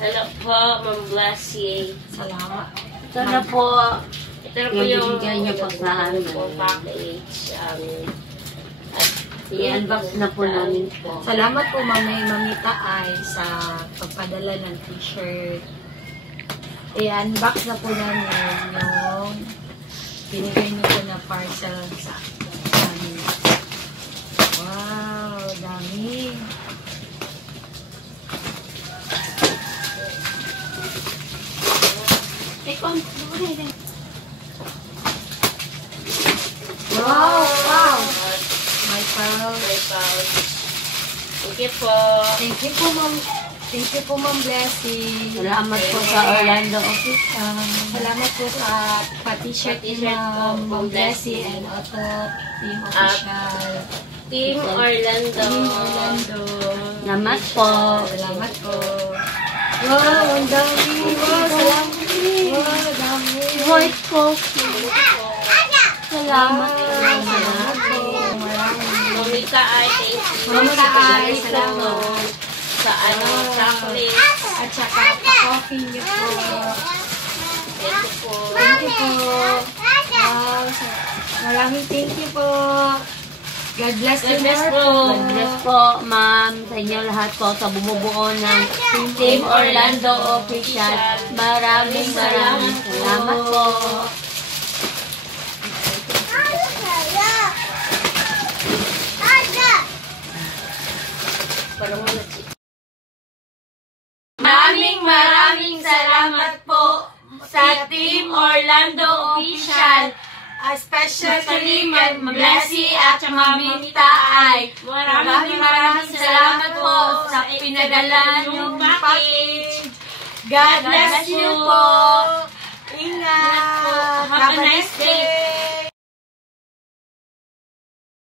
Hello po, Ma'am Blassie. Salamat. Ito na po yung niyo po sa amin. package. I-unbox na po namin po. Salamat po, Mamita Ay, sa pagpadala ng t-shirt. I-unbox na po namin yung binigay niyo po na parcel sa amin. Wow, dami. Wow, wow. My pouch. Thank you po. Thank you po, Ma'am. Thank you po, Ma'am Blessing. Salamat po sa Orlando Official. Salamat po sa pa-t-shirt ni Ma'am Blessing and Otto Team Official. Team Orlando. Team Orlando. Salamat po. Salamat po. Wow, ang dami. Wow, salamat. Wow, dami. White coffee. Salamat po. Salamat po. Maraming. Mamita Ay, thank you. Mamita Ay, salamat. Sa chocolate. At saka pa-coffee niyo po. Thank you po. Thank you po. Wow, maraming thank you po. God bless you, God bless Lord. po. God bless po, ma'am, sa inyo lahat po sa bumubuo ng Team Orlando Official. Maraming salamat po. Maraming salamat po sa Team Orlando Official. Especially Ma'am Blessy at Mamita Ay. Maraming salamat po sa pinadala niyong package. God bless you po.